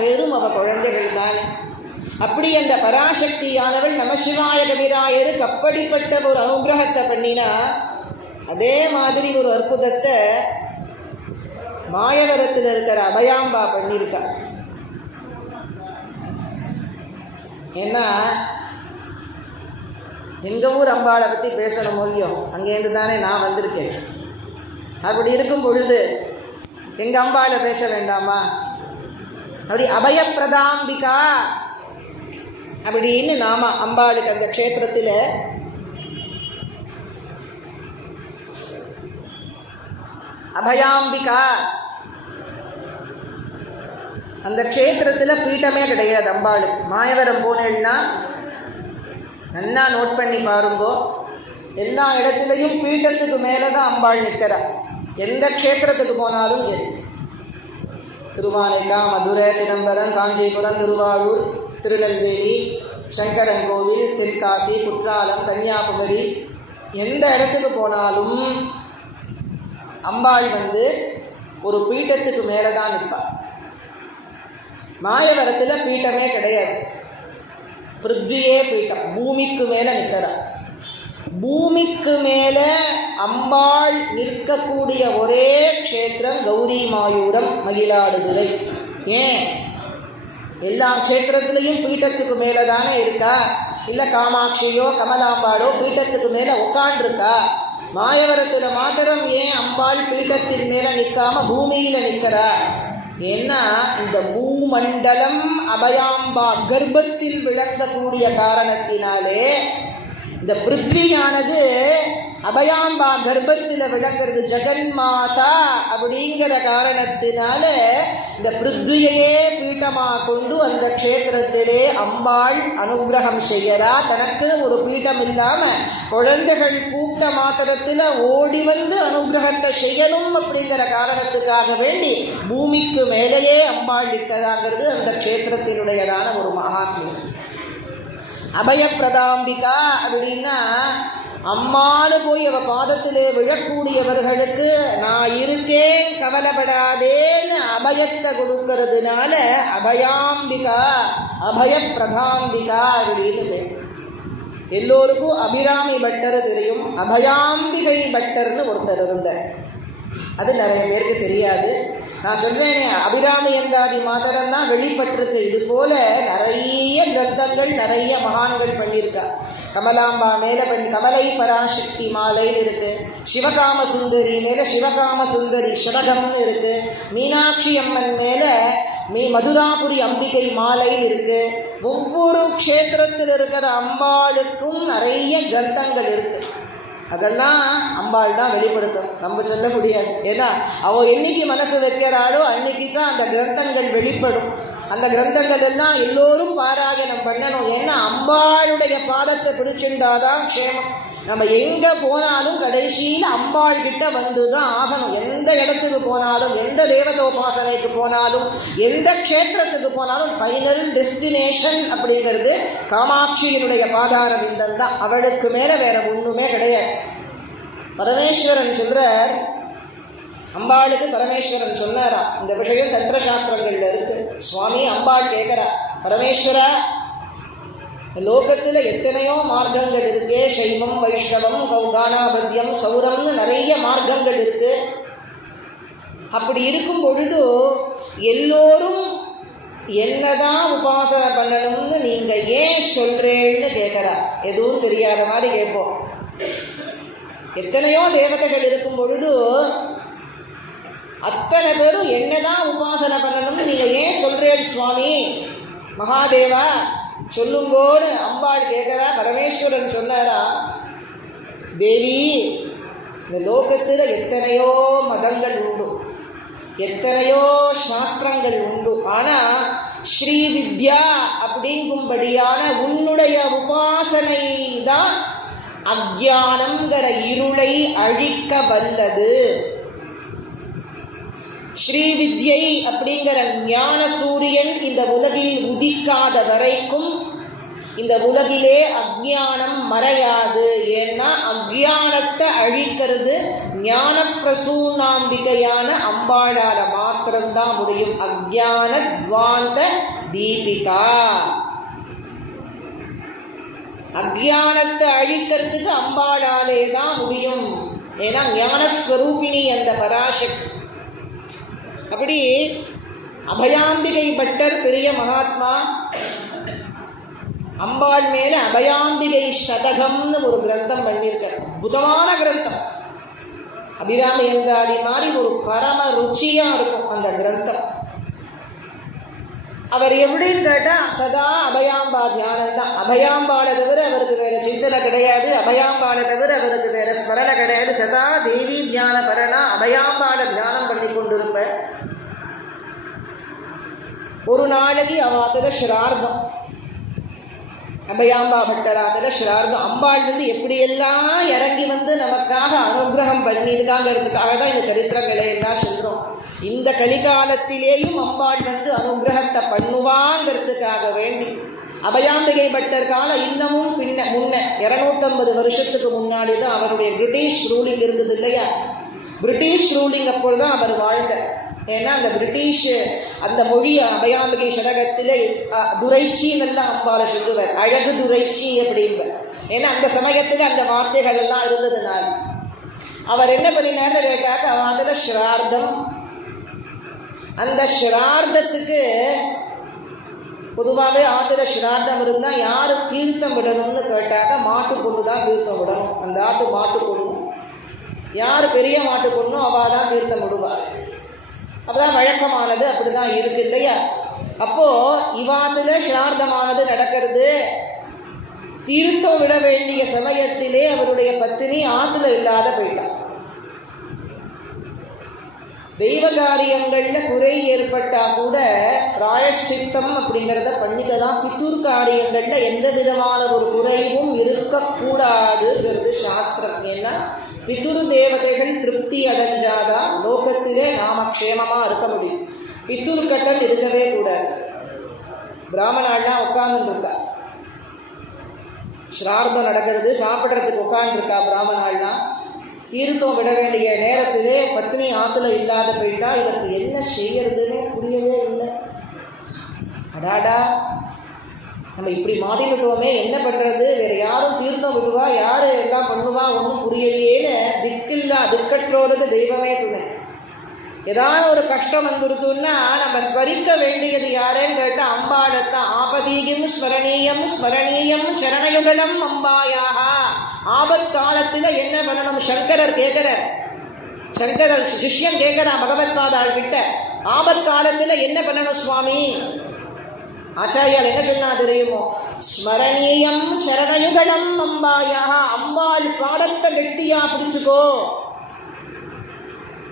பேரும் அவ குழந்தைகள் தான். அப்படி அந்த பராசக்தியானவள் நமசிவாய கவிராயருக்கு அப்படிப்பட்ட ஒரு அனுகிரகத்தை பண்ணினா, அதே மாதிரி ஒரு அற்புதத்தை மாயவரத்தில் இருக்கிற அபயாம்பா பண்ணியிருக்கா. ஏன்னா எங்க ஊர் அம்பாளை பற்றி பேசணும் இல்லையோ, அங்கேருந்து தானே நான் வந்திருக்கேன். அப்படி இருக்கும் பொழுது எங்க அம்பாளை பேச வேண்டாமா? அப்படி அபயப்பிரதாம்பிகா அப்படின்னு நாம அம்பாளுக்கு அந்த க்ஷேத்திரத்தில் அபயாம்பிகா, அந்த க்ஷேத்திரத்தில் பீட்டமே கிடையாது அம்பாளுக்கு. மாயவரம் போனேன்னா நல்லா நோட் பண்ணி பாருங்கோ, எல்லா இடத்துலையும் பீட்டத்துக்கு மேலே தான் அம்பாள் நிற்கிறா. எந்த க்ஷேத்திரத்துக்கு போனாலும் சரி, திருவானைக்கா, மதுரை, சிதம்பரம், காஞ்சிபுரம், திருவாரூர், திருநெல்வேலி, சங்கரன்கோவில், தென்காசி, குற்றாலம், கன்னியாகுமரி, எந்த இடத்துக்கு போனாலும் அம்பாள் ஒரு பீட்டத்துக்கு மேலே தான் நிற்பாள். மாயவரத்தில் பீட்டமே கிடையாது, பிருத்தியே பீட்டம், பூமிக்கு மேலே நிற்கிறார். பூமிக்கு மேலே அம்பாள் நிற்கக்கூடிய ஒரே க்ஷேத்திரம் கௌரி மாயூரம், மயிலாடுதுறை. ஏன்? எல்லா க்ஷேத்திரத்திலையும் பீட்டத்துக்கு மேலே தானே இருக்கா. இல்லை காமாட்சியோ கமலாம்பாளோ பீட்டத்துக்கு மேலே உட்காண்டிருக்கா. மாயவரத்தில் மாத்திரம் ஏன் அம்பாள் பீட்டத்தின் மேலே நிற்காம பூமியில் நிற்கிறா? ஏன்னா இந்த பூமண்டலம் அபயாம்பா கர்ப்பத்தில் விளங்கக்கூடிய காரணத்தினாலே, இந்த பிருத்வியானது அபயாம்பா கர்ப்பத்தில் விளங்குறது ஜெகன்மாதா அப்படிங்கிற காரணத்தினால இந்த பிருத்வியையே பீட்டமாக கொண்டு அந்த க்ஷேத்திரத்திலே அம்பாள் அனுகிரகம் செய்யறா. தனக்கு ஒரு பீட்டம் இல்லாம குழந்தைகள் கூட்ட மாத்திரத்தில் ஓடி வந்து அனுகிரகத்தை செய்யணும் அப்படிங்கிற காரணத்துக்காக வேண்டி பூமிக்கு மேலேயே அம்பாள் இருக்கிறாங்கிறது அந்த க்ஷேத்திரத்தினுடையதான ஒரு மகாத்மியம். அபயப்பிரதாம்பிகா அப்படின்னா அம்மானு போய் அவ பாதத்திலே விழக்கூடியவர்களுக்கு நான் இருக்கேன் கவலைப்படாதேன்னு அபயத்தை கொடுக்கறதுனால அபயாம்பிகா, அபயப்பிரதாம்பிகா அப்படின்னு. எல்லோருக்கும் அபிராமி பட்டர் தெரியும், அபயாம்பிகை பட்டர்னு ஒருத்தர் இருந்தார். அது நிறைய பேருக்கு தெரியாது. நான் சொல்றேனே, அபிராமி எந்தாதி மாத்திரம் தான் வெளிப்பட்டிருக்கு. இது போல நிறைய கிரந்தங்கள் நிறைய மகான்கள் பண்ணியிருக்கா. கமலாம்பா மேல கமலை பராசக்தி மாலைன்னு இருக்கு, சிவகாம சுந்தரி மேல சிவகாம சுந்தரி ஷடகம்னு இருக்கு, மீனாட்சி அம்மன் மேல மதுராபுரி அம்பிகை மாலைன்னு இருக்கு. ஒவ்வொரு க்ஷேத்திரத்தில் இருக்கிற அம்பாளுக்கும் நிறைய கிரந்தங்கள் இருக்கு. அதெல்லாம் அம்பாள் தான் வெளிப்படுத்தும், நம்ம சொல்ல முடியாது. ஏன்னா அவள் என்னைக்கு மனசு வைக்கிறாளோ அன்னைக்கு தான் அந்த கிரந்தங்கள் வெளிப்படும். அந்த கிரந்தங்கள் எல்லாம் எல்லோரும் பாராயணம் பண்ணணும். ஏன்னா அம்பாளுடைய பாதத்தை பிடிச்சிருந்தாதான் க்ஷேமம். நம்ம எங்க போனாலும் கடைசியில் அம்பாள் கிட்ட வந்துதான் ஆகணும். எந்த இடத்துக்கு போனாலும், எந்த தேவதோபாசனைக்கு போனாலும், எந்த க்ஷேத்திரத்துக்கு போனாலும் ஃபைனல் டெஸ்டினேஷன் அப்படிங்கிறது காமாட்சியினுடைய பாதார விந்தம் தான். அவளுக்கு மேல வேற ஒண்ணுமே கிடையாது. பரமேஸ்வரன் சொல்றார், அம்பாளுக்கு பரமேஸ்வரன் சொன்னாரா, இந்த விஷயம் தந்திர சாஸ்திரங்கள்ல இருக்கு. சுவாமி அம்பாள் கேட்கிறா, பரமேஸ்வரா லோகத்தில் எத்தனையோ மார்க்கங்கள் இருக்கு, சைவம், வைஷ்ணவம், கௌகானாபத்தியம், சௌரம்னு நிறைய மார்க்கங்கள் இருக்கு. அப்படி இருக்கும் பொழுது எல்லோரும் என்னதான் உபாசனை பண்ணணும்னு நீங்க ஏன் சொல்றேன்னு கேட்கிறா. எதுவும் தெரியாத மாதிரி கேட்போம். எத்தனையோ தேவதைகள் இருக்கும் பொழுது அத்தனை பேரும் என்னதான் உபாசனை பண்ணணும்னு நீங்க ஏன் சொல்றேன் சுவாமி மகாதேவா சொல்லுங்கோன்னு அம்பாள் கேட்கிறா. பரமேஸ்வரன் சொன்னாரா, தேவி இந்த லோகத்தில் எத்தனையோ மதங்கள் உண்டு, எத்தனையோ சாஸ்திரங்கள் உண்டு. ஆனா ஸ்ரீ வித்யா அப்படிங்கும்படியான உன்னுடைய உபாசனை தான் அஞ்ஞானம்ங்கிற இருளை அழிக்க வல்லது. ஸ்ரீவித்யை அப்படிங்கிற ஞான சூரியன் இந்த உலகில் உதிக்காத வரைக்கும் இந்த உலகிலே அஜ்ஞானம் மறையாது. ஏன்னா அஜ்ஞானத்தை அழிக்கிறது ஞான பிரசூனாம்பிகையான அம்பாளால மாத்திரம்தான் முடியும். அஜ்ஞான துவாந்த தீபிகா. அஜ்ஞானத்தை அழிக்கிறதுக்கு அம்பாளாலே தான் முடியும். ஏன்னா ஞானஸ்வரூபிணி அந்த பராசக்தி. அப்படி அபயாம்பிகை பட்டர் பெரிய மகாத்மா அம்பாள் மேல அபயாம்பிகை சதகம்னு ஒரு கிரந்தம் பண்ணியிருக்கார். அற்புதமான கிரந்தம். அபிராமி எந்தாதி மாதிரி ஒரு பரம ருச்சியா இருக்கும் அந்த கிரந்தம். அவர் எப்படின்னு கேட்டா சதா அபயாம்பா தியானம் தான். அபயாம்பாளை தவிர அவருக்கு வேற சிந்தனை கிடையாது. அபயாம்பாளை தவிர அவருக்கு வேற ஸ்மரணை கிடையாது. சதா தேவி தியான பரணா அபயாம்பாளை தியானம் பண்ணி கொண்டிருப்ப. ஒரு நாளைக்கு அவாத்துல ஸ்ரார்த்தம், அபயாம்பா பட்டராத்துல ஸ்ரார்த்தம். அம்பாள் எப்படியெல்லாம் இறங்கி நமக்காக அனுகிரகம் பண்ணியிருக்காங்கிறதுக்காக தான் இந்த சரித்திரங்களை எல்லாம் சொல்றோம். இந்த கலிகாலத்திலேயும் அம்பாள் அனுகிரகத்தை பண்ணுவாங்கிறதுக்காக வேண்டி அபயாம்பிகை பட்டர் காலம் இன்னமும் முன்ன 250 வருஷத்துக்கு முன்னாடி தான் அவருடைய பிரிட்டிஷ் ரூலிங் இருந்தது இல்லையா? பிரிட்டிஷ் ரூலிங் அப்பொழுதுதான் அவர் வாழ்ந்த. ஏன்னா அந்த பிரிட்டிஷ் அந்த மொழி அபயாம்பிகை சதகத்திலே துரைச்சின்னு எல்லாம் அம்பால சொல்லுவார். அழகு துரைச்சி அப்படின்பர். ஏன்னா அந்த சமயத்தில் அந்த வார்த்தைகள் எல்லாம் இருந்ததுனால அவர் என்ன பண்ணினார்னு கேட்டாக்க அவன் ஸ்ரார்த்தம். அந்த ஸ்ரார்த்தத்துக்கு பொதுவாகவே ஆத்துல ஸ்ரார்த்தம் இருந்தா யாரு தீர்த்தம் விடணும்னு கேட்டாக்க மாட்டு பொண்ணு தான் தீர்த்தம் விடணும். அந்த ஆட்டு மாட்டு பொண்ணு யார் பெரிய மாட்டு பொண்ணும் அவள் தான் தீர்த்தம் விடுவார். அப்பதான் வழக்கமானது. அப்படிதான் இருக்கு இல்லையா? அப்போ இவாத்துல ஸ்ரார்த்தமானது நடக்கிறது. தீர்த்தம் விட வேண்டிய சமயத்திலே அவருடைய பத்தினி ஆத்துல இல்லாத போயிட்டார். தெய்வ காரியங்கள்ல குறை ஏற்பட்டா கூட பிராயஷ்சித்தம் அப்படிங்கிறத பண்ணிக்கலாம். பித்தூர் காரியங்கள்ல எந்த விதமான ஒரு குறைவும் இருக்கக்கூடாதுங்கிறது சாஸ்திரம். ஏன்னா பித்துரு தேவதைகள் திருப்தி அடைஞ்சாதான் லோகத்திலே நாம க்ஷேமமா இருக்க முடியும். பித்துரு கட்டன் இருக்கவே கூடாது. பிராமணாலாம் உட்கார்ந்து இருக்கா, ஸ்ரார்த்தம் நடக்கிறது, சாப்பிட்றதுக்கு உட்கார்ந்துருக்கா பிராமணாலாம். தீர்த்தம் விட வேண்டிய நேரத்திலே பத்னி ஆத்துல இல்லாத போயிட்டா இவருக்கு என்ன செய்யறதுன்னே புரியவே இல்லை. அடாடா, நம்ம இப்படி மாட்டிவிட்டோமே, என்ன பண்றது? வேற யாரும் தீர்த்தம் விடுவா, யாரு எல்லாம் பண்ணுவா, ஒன்றும் புரியலையேன்னு திக்கற்றோருக்கு தெய்வமே துணை. ஏதாவது ஒரு கஷ்டம் வந்துருத்துன்னா நம்ம ஸ்மரிக்க வேண்டியது யாரேன்னு கேட்டா அம்பாளத்தான். ஆபதீகம் ஸ்மரணீயம் ஸ்மரணீயம் சரணயுகலம் அம்பாயாக. ஆபத் காலத்துல என்ன பண்ணணும்? சங்கரர் கேட்கிறார். சங்கரர் சிஷ்யன் கேட்கிறான் பகவத் பாதாள் கிட்ட, ஆபத் காலத்துல என்ன பண்ணணும் சுவாமி? ஆச்சாரியால் என்ன சொன்னா தெரியுமோ? ஸ்மரணீயம் சரணயுகலம் அம்பாயாக. அம்பாள் பாதத்தை கெட்டியா பிடிச்சுக்கோ.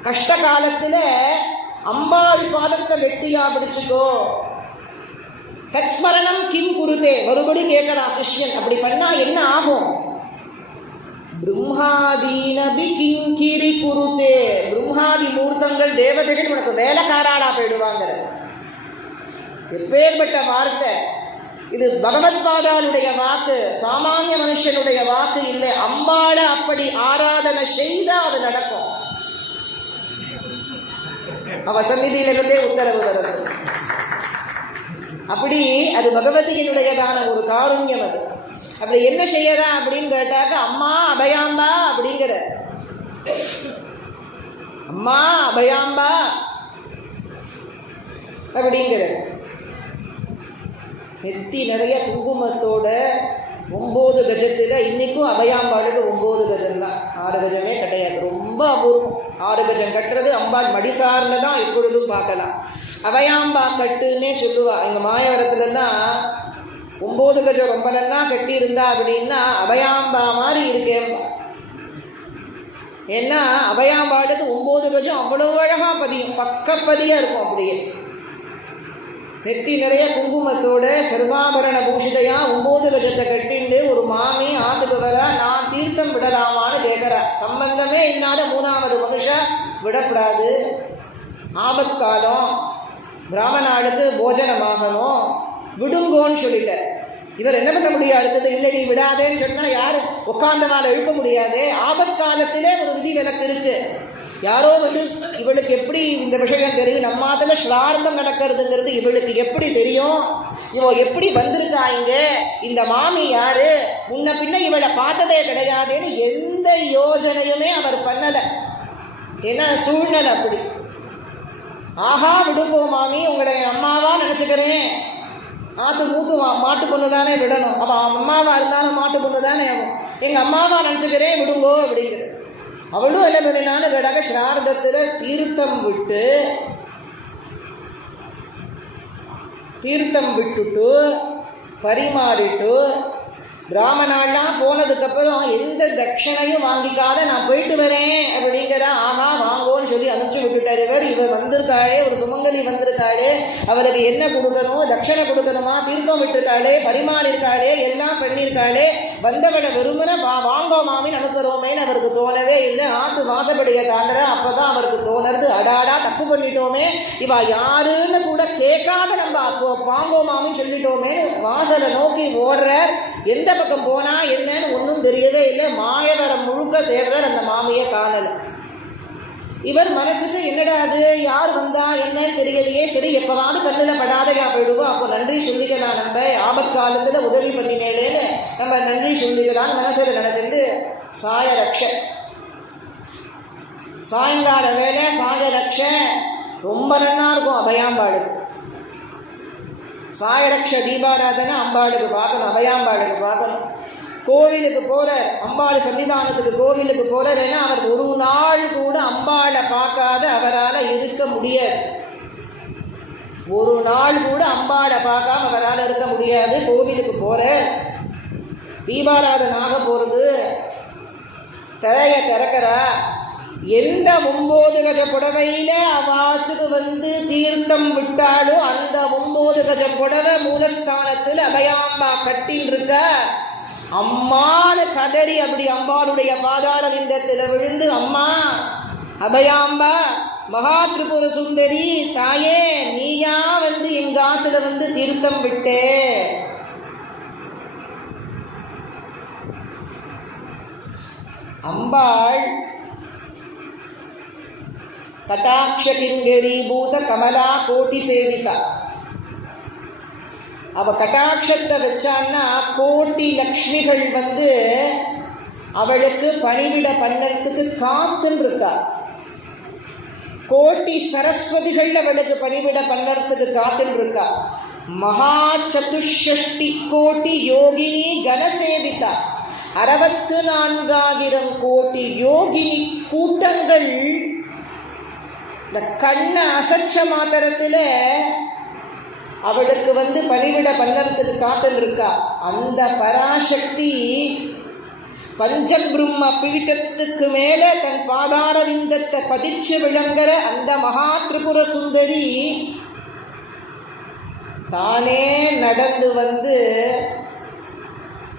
கஷ்ட காலத்துல அம்பாள் பாதத்தை கெட்டியா பிடிச்சுக்கோ. தத்ஸ்மரணம் கிம் குருதே. மறுபடி கேட்கலாம் சிஷ்யன், அப்படி பண்ணா என்ன ஆகும்? பிரம்மாதீனபி கிங்கிரி குருதே. பிரம்மாதி மூர்த்தங்கள் தேவதைகள் உனக்கு வேலைக்காராடா போயிடுவாங்க. எப்பேற்பட்ட வார்த்தை இது! பகவத் பாதாளுடைய வாக்கு, சாமானிய மனுஷனுடைய வாக்கு இல்லை. அம்பாளை அப்படி ஆராதனை செய்தா அது நடக்கும். அவ சந்நிதியிலிருந்தே உத்தரவு வருது. அப்படி அது பகவதியினுடையதான ஒரு காருண்யம். அது அப்படி என்ன செய்யறா அப்படின்னு கேட்டாக்க அம்மா அபயாம்பா அப்படிங்கிற. அம்மா அபயாம்பா அப்படிங்கிற. நெத்தி நிறைய குங்குமத்தோட 9 கஜத்துல இன்னைக்கும் அபயாம்பாளுக்கு 9 கஜம் தான், 6 கஜமே கிடையாது. ரொம்ப அபூர்வம். 6 கஜம் கட்டுறது அம்பாள் மடிசார்ல தான் இப்பொழுதும் பார்க்கலாம். அபயாம்பா கட்டுன்னே சொல்லுவா. எங்க மாயவரத்துலலாம் 9 கஜம் ரொம்ப நல்லா கட்டி இருந்தா அப்படின்னா அபயாம்பா மாதிரி இருக்கேன். ஏன்னா அபயாம்பாளுக்கு 9 கஜம் அவ்வளவு அழகா பதியும், பக்கப்பதியா இருக்கும். அப்படியே நெத்தி நிறைய குங்குமத்தோட சர்வாபரண பூஷிதையா 9 கஜத்தை கட்டிண்டு ஒரு மாமி ஆட்டுக்கு வர, நான் தீர்த்தம் விடலாமான்னு கேட்கிறா. சம்பந்தமே இல்லாத 3வது மனுஷா விடக்கூடாது. ஆபத்காலம், பிராமணாளுக்கு போஜனமாகணும், விடுங்கோன்னு சொல்லிட்ட. இவர் என்ன பண்ண முடியும்? அடுத்தது இல்லை நீ விடாதேன்னு சொன்னா யாரும் உட்கார்ந்தவாள் எழுப்ப முடியாது. ஆபத்காலத்திலே ஒரு விதி விலக்கு இருக்கு. யாரோ வந்து இவளுக்கு எப்படி இந்த விஷயம் தெரியும்? நம்ம அதுல ஸ்ரார்த்தம் நடக்கிறதுங்கிறது இவளுக்கு எப்படி தெரியும்? இவ எப்படி வந்திருக்காங்க? இந்த மாமி யாரு? முன்ன பின்ன இவளை பார்த்ததே கிடையாதுன்னு எந்த யோஜனையுமே அவர் பண்ணல. ஏன்னா சூழ்நிலை அப்படி. ஆஹா விடுங்கோ மாமி, உங்களுடைய அம்மாவா நினைச்சுக்கிறேன். ஆத்து மூத்து மாட்டு பொண்ணு தானே விடணும். அப்ப அம்மாவா இருந்தாலும் மாட்டு பொண்ணு தானே ஆகும். எங்க அம்மாவா நினைச்சுக்கிறேன் விடுங்கோ அப்படிங்கிற. அவளும் என்ன பண்ணினான்னு கேட்டாக்க ஸ்ரார்த்தத்துல தீர்த்தம் விட்டுட்டு பரிமாறிட்டு பிராமணாலாம் போனதுக்கப்புறம் எந்த தட்சணையும் வாங்கிக்காத நான் போயிட்டு வரேன் அப்படிங்கிற. ஆஹா வாங்கோன்னு சொல்லி அனுப்பிச்சு விட்டுட்டாரு. இவர் வந்திருக்காளே, ஒரு சுமங்கலி வந்திருக்காளே, அவளுக்கு என்ன கொடுக்கணும், தட்சணை கொடுக்கணுமா, தீர்த்தம் விட்டுருக்காளே, பரிமாறிருக்காளே, எல்லாம் பண்ணியிருக்காளே, வந்தவளை விரும்பின வாங்கோ மாமின்னு அனுப்புறோமேன்னு அவருக்கு தோணவே இல்லை. ஆட்டு வாசப்படியை தாண்டுற அப்பதான் அவருக்கு தோணுறது, அடாடா தப்பு பண்ணிட்டோமே, இவ யாருன்னு கூட கேட்காத நம்ம அப்போ வாங்கோ மாமின்னு சொல்லிட்டோமே. வாசலை நோக்கி ஓடுற, எந்த பக்கம் போனா என்னன்னு ஒன்றும் தெரியவே இல்லை. மாயவரம் முழுக்க தேடுறார், அந்த மாமியை காணல. இவர் மனசுக்கு என்னடா அது, யார் வந்தா என்னன்னு தெரியலையே, சரி எப்பவாவது கண்ணில் படாதையா போயிடுவோம், அப்போ நன்றி சொல்லிக்கலாம், நம்ம ஆபத்காலத்துல உதவி பண்ணினேன்னு நம்ம நன்றி சொல்லிக்கலாம் மனசுல நினைச்சிட்டு சாயங்கால வேலை சாயரக்ஷ ரொம்ப நல்லா இருக்கும். அபயாம்பாளுக்கு சாயரக்ஷ தீபாராதனை அம்பாளுக்கு பார்க்கணும், அபயாம்பாளுக்கு பார்க்கணும். கோவிலுக்கு போற, அம்பாள் சன்னிதானத்துக்கு கோவிலுக்கு போறார். ஏன்னா அவர் ஒரு நாள் கூட அம்பாளை பார்க்காத அவரால் இருக்க முடியாது. ஒரு நாள் கூட அம்பாளை பார்க்காம அவரால் இருக்க முடியாது. கோவிலுக்கு போற, தீபாராதனாக போறது, திரைய திறக்கிறா. எந்த 9 கஜ புடவையில அவாத்துக்கு வந்து தீர்த்தம் விட்டாலும் அந்த 9 கஜ புடவை மூலஸ்தானத்தில் அபயாம்பா கட்டின்னு இருக்க. அம்மானு கதறி அப்படி அம்பாளுடைய பாதார விந்தத்தில் விழுந்து, அம்மா அபயாம்பா மகா திரிபுர சுந்தரி தாயே, நீயா வந்து எங்க ஆத்துல வந்து தீர்த்தம் விட்டே. அம்பாள் கட்டாட்ச கிங்கரி பூத கமலா கோட்டி சேவிதா. அவ கட்டாட்சத்தை வச்சான்னா கோட்டி லக்ஷ்மிகள் வந்து அவளுக்கு பணிவிட பண்ணறதுக்கு காத்துன்னு இருக்கா. கோட்டி சரஸ்வதிகள் அவளுக்கு பணிவிட பண்ணறதுக்கு காத்துன்னு இருக்கா. மகா சதுஷ்டி கோட்டி யோகினி கனசேவிதா. 64,000 கோட்டி யோகினி கூட்டங்கள் இந்த கண்ணை அசைச்ச மாத்திரத்துல அவளுக்கு வந்து பணிவிட பண்ணறதுக்கு காத்தல் இருக்கா. அந்த பராசக்தி பஞ்சபிரம்ம பீட்டத்துக்கு மேல தன் பாதார விந்தத்தை பதிச்சு விளங்குற அந்த மகா திரிபுர சுந்தரி தானே நடந்து வந்து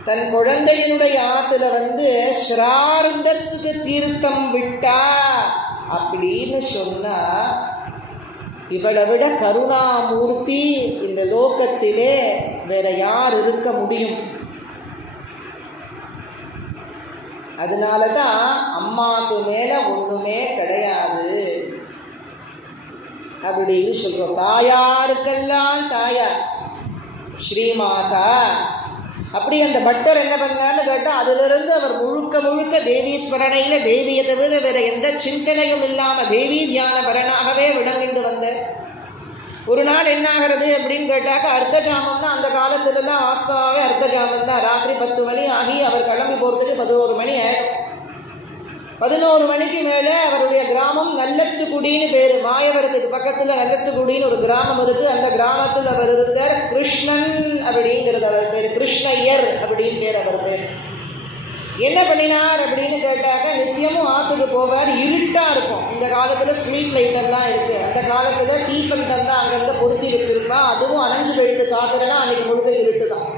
தன் குழந்தையினுடைய ஆத்துல வந்து ஸ்ரார்த்தத்துக்கு தீர்த்தம் விட்டா அப்படின்னு சொன்னா, இவளை விட கருணாமூர்த்தி இந்த லோகத்திலே வேற யார் இருக்க முடியும்? அதனாலதான் அம்மாவுக்கு மேல ஒண்ணுமே கிடையாது அப்படின்னு சொல்றோம். தாயாருக்கெல்லாம் தாயார் ஸ்ரீமாதா. அப்படி அந்த பட்டர் என்ன பண்ணான்னு கேட்டா, அதுல இருந்து அவர் முழுக்க தேவி ஸ்மரணையில தேவியை தவிர வேற எந்த சிந்தனையும் இல்லாம தேவி தியான பரனாகவே விளங்கிட்டு வந்த. ஒரு நாள் என்ன ஆகிறது அப்படின்னு கேட்டாக்க, அர்த்த ஜாமம் தான் அந்த காலத்துல எல்லாம் வாஸ்தவாவே அர்த்த ஜாமம் தான். ராத்திரி 10 மணி ஆகி அவர் கிளம்பி போறதுக்கு 11 மணி ஆயிடும். 11 மணிக்கு மேல அவருடைய கிராமம் நல்லத்துக்குடின்னு பேரு. மாயவரத்துக்கு பக்கத்துல நல்லத்துக்குடின்னு ஒரு கிராமம் இருக்கு. அந்த கிராமத்தில் அவர் இருந்தார். கிருஷ்ணன் அப்படிங்கிறது அவர் பேரு, கிருஷ்ணய்யர் அப்படின்னு பேர் அவர் பேர். என்ன பண்ணினார் அப்படின்னு கேட்டாக்க, நித்தியமும் ஆற்றுக்கு போவார். இருட்டா இருக்கும். இந்த காலத்துல ஸ்ட்ரீட் லைட் எல்லாம் இருக்கு. அந்த காலத்துல தீப்பந்தம் தான் அங்கங்க பொருத்தி வச்சிருப்பா. அதுவும் அணைஞ்சு போயிட்டு காத்துறனா அன்னைக்கு முழுக்க இருட்டு தான்.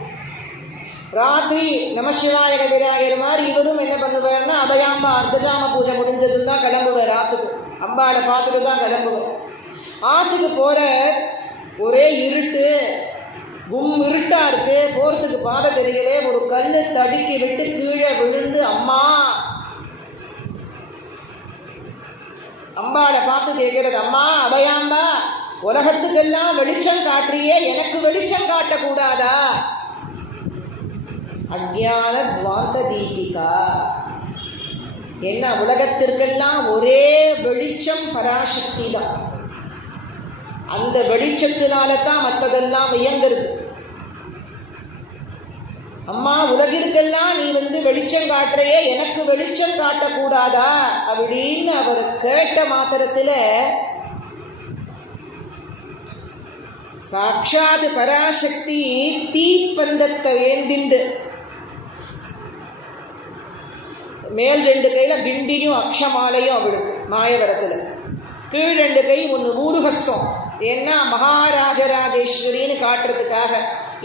ராத்திரி நமசிவாய கவிராயர் மாதிரி இவரும் என்ன பண்ணுவார்னா, அபயாம்பா அர்த்தஜாம பூஜை முடிஞ்சதுன்னு தான் கிளம்புவார் ஆத்துக்கு. அம்பாளை பார்த்துட்டு தான் கிளம்புவார். ஆத்துக்கு போற ஒரே இருட்டு, இருட்டா இருக்கு, போறதுக்கு தெரியலே ஒரு கல்லு தடுக்கி விட்டு கீழே விழுந்து அம்மா அம்பாளை பார்த்து கேட்கிறது, அம்மா அபயாம்பா, உலகத்துக்கெல்லாம் வெளிச்சம் காட்டுறியே, எனக்கு வெளிச்சம் காட்டக்கூடாதா? அஞ்ஞான துவாந்த தீபிகா, என்ன உலகத்திற்கெல்லாம் ஒரே வெளிச்சம் பராசக்தி தான். அந்த வெளிச்சத்தினால தான் மற்றதெல்லாம் இயங்குறது. அம்மா உலகிற்கெல்லாம் நீ வெளிச்சம் காட்டுறையே, எனக்கு வெளிச்சம் காட்டக்கூடாதா அப்படின்னு அவர் கேட்ட மாத்திரத்தில் சாட்சாத் பராசக்தி தீப்பந்தத்தை ஏந்திண்டு மேல் 2 கையில கிண்டியும் அக்ஷமாலையும் அவளுக்கு மாயவரத்துல, கீழ் 2 கை ஒன்று ஊருகஸ்தம், ஏன்னா மகாராஜராஜேஸ்வரின்னு காட்டுறதுக்காக,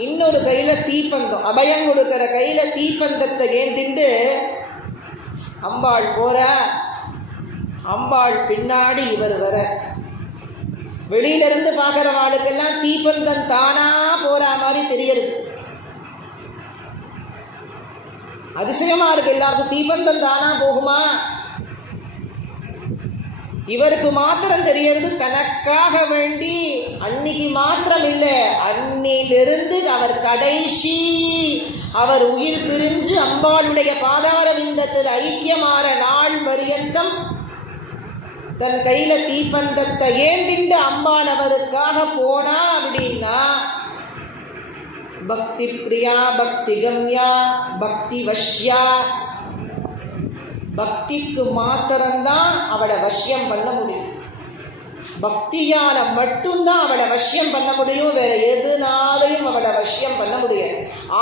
இன்னொரு கையில தீப்பந்தம், அபயம் கொடுக்கிற கையில தீப்பந்தத்தை ஏந்திண்டு அம்பாள் போற. அம்பாள் பின்னாடி இவர் வர. வெளியிலிருந்து பார்க்கிறவாளுக்கெல்லாம் தீப்பந்தம் தானா போற மாதிரி தெரியறது. அதிசயமா இருக்கு, எல்லாருக்கும் தீப்பந்தம் தானா போகுமா? இவருக்கு மாத்திரம் தெரியறது தனக்காக வேண்டி. அன்னைக்கு மாத்திரம் இல்லை, அன்னிலிருந்து அவர் கடைசி அவர் உயிர் பிரிஞ்சு அம்பாளுடைய பாதார விந்தத்தில் ஐக்கியமான நாள் பரியந்தம் தன் கையில தீப்பந்தத்தை ஏந்திண்டு அம்பாள் அவருக்காக போனா அப்படின்னா பக்தி பிரியா, பக்தி கம்யா, பக்தி வஷ்யா. பக்திக்கு மாத்திரம்தான் அவளை வசியம் பண்ண முடியும். பக்தியால மட்டும்தான் அவளை வசியம் பண்ண முடியும், வேற எதுனாலையும் அவளை வசியம் பண்ண முடியாது.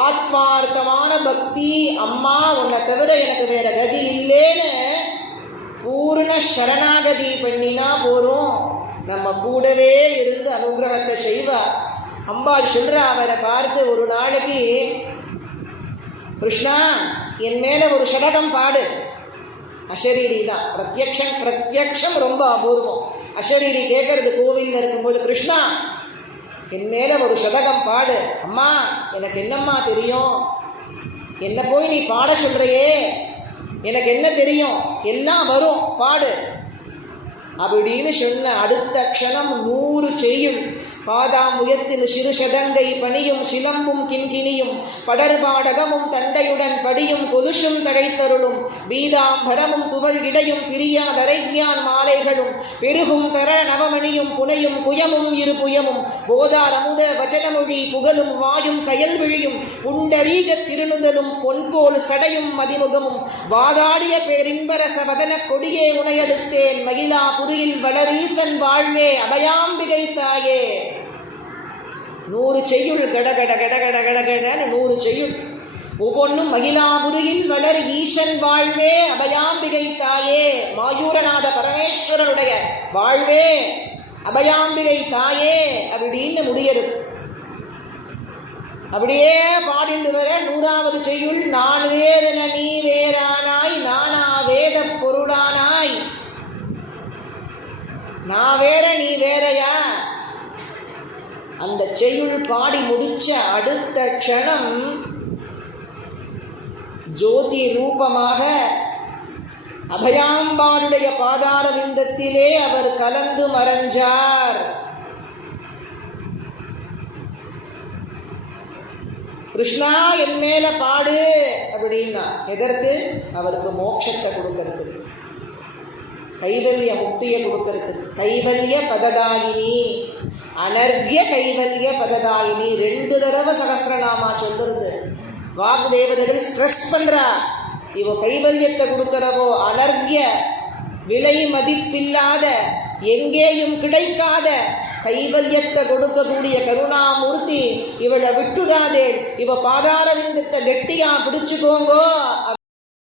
ஆத்மார்த்தமான பக்தி, அம்மா உன்னை தவிர எனக்கு வேற கதி இல்லைன்னு பூர்ண சரணாகதி பண்ணினா போறோம். நம்ம கூடவே இருந்து அனுகிரகத்தை செய்வா. அம்பாள் சொல்ற, அவரை பார்த்து ஒரு நாளைக்கு, கிருஷ்ணா என் மேல ஒரு சதகம் பாடு. அசரீரி தான், பிரத்யக்ஷம் ரொம்ப அபூர்வம். அசரீரி கேட்கறது கோவிலில் இருக்கும்போது, கிருஷ்ணா என் மேல ஒரு சதகம் பாடு. அம்மா எனக்கு என்னம்மா தெரியும், என்ன போய் நீ பாட சொல்றையே, எனக்கு என்ன தெரியும், எல்லாம் வரும் பாடு அப்படின்னு சொன்ன அடுத்த க்ஷணம் 100 செய்யும். பாதாமுயத்தில் சிறு சதங்கை பணியும், சிலம்பும் கிண்கிணியும், படர்பாடகமும் தண்டையுடன் படியும், கொலுசும் தழைத்தருளும், பீதாம்பரமும் துவள் இடையும், பிரியாதரைஞான் மாலைகளும், பெருகும் தர நவமணியும், புனையும் குயமும் இரு புயமும், போதாரமுத வச்சனமொழி புகழும், வாயும் கயல் விழியும், புண்டரீக திருநுதலும், பொன்போல் சடையும் மதிமுகமும், வாதாடிய பேரின்பரச வதன கொடியே உனையடுத்தேன், மகிழா புரியில் வளரீசன் வாழ்வே, அபயாம்பிகை தாயே. 100 செய்யுள், கடகட கடகட கடகடன்னு 100 செய்யுள். ஒவ்வொன்றும் மகிழாபுரியில் வளர் ஈசன் வாழ்வே, அபயாம்பிகை தாயே, மாயூரநாத பரமேஸ்வரனுடைய வாழ்வே, அபயாம்பிகை தாயே அப்படின்னு முடியறது. அப்படியே பாடிண்டு வர 100வது செய்யுள். நான் வேறென நீ வேறானாய், நானா வேத பொருளானாய். நான் வேற நீ வேறையா? அந்த செய்யுள் பாடி முடிச்ச அடுத்த க்ஷணம் ஜோதி ரூபமாக அபயாம்பாளுடைய பாதார விந்தத்திலே அவர் கலந்து மறைஞ்சார். கிருஷ்ணா என் மேல பாடு அப்படின்னா எதற்கு? அவருக்கு மோட்சத்தை கொடுக்கறதுக்கு, கைவல்ய முக்தியை கொடுக்கறதுக்கு. கைவல்ய பததாயினி, அனர்கிய கைவல்ய பததாயினி 2 தடவை சகஸ்ரநாமா சொல்லுறது. வாக்தேவதைகள் ஸ்ட்ரெஸ் பண்றா, இவ கைவல்யத்தை கொடுக்கிறவோ அனர்கிய, விலை மதிப்பில்லாத, எங்கேயும் கிடைக்காத கைவல்யத்தை கொடுக்கக்கூடிய கருணாமூர்த்தி, இவளை விட்டுடாதே, இவ பாதார விந்தத்தை கெட்டியா பிடிச்சுக்கோங்கோ.